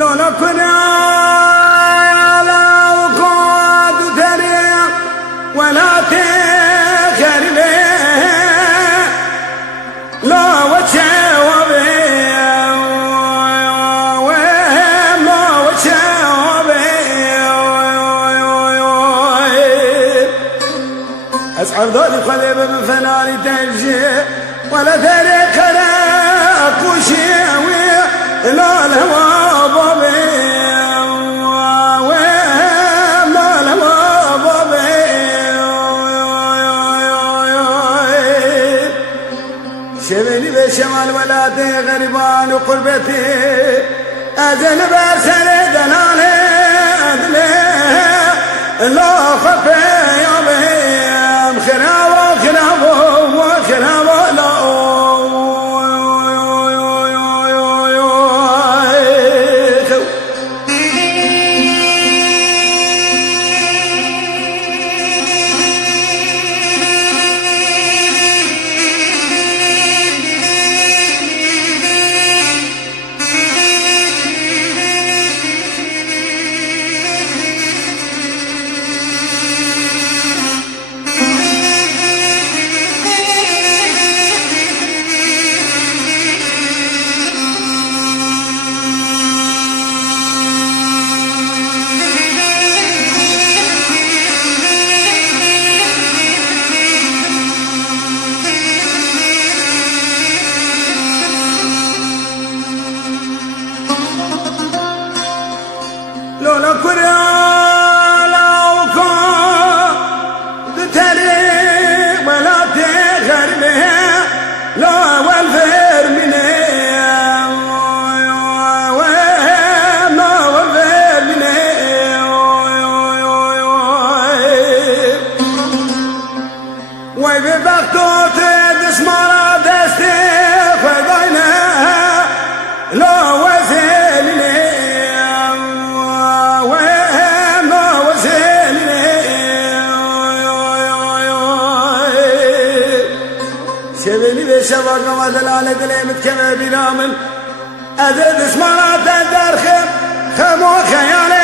لولا كنا لا وقود ثريق ولا تخربي لا وتشاوبي وما وتشاوبي أسعر ذلك خذيب من فناني تنجي ولا ثريق لا كوشيوي لا الهوى شمالي بشمال ولادي غريبان وقربتي أزل بسنة دلالي أدلي لا خفي يا بهم خرابة خرابة وخرابة لا لولا كنا لا وقود ثريق ولا تخربي لا والفير مني وما والفير مني وببختوت دسمارة دستي فضينا لا وزيلني شبني بشبك وما دلالة دليمت كما بنامن أزد اسمارات الدار خم وخيالي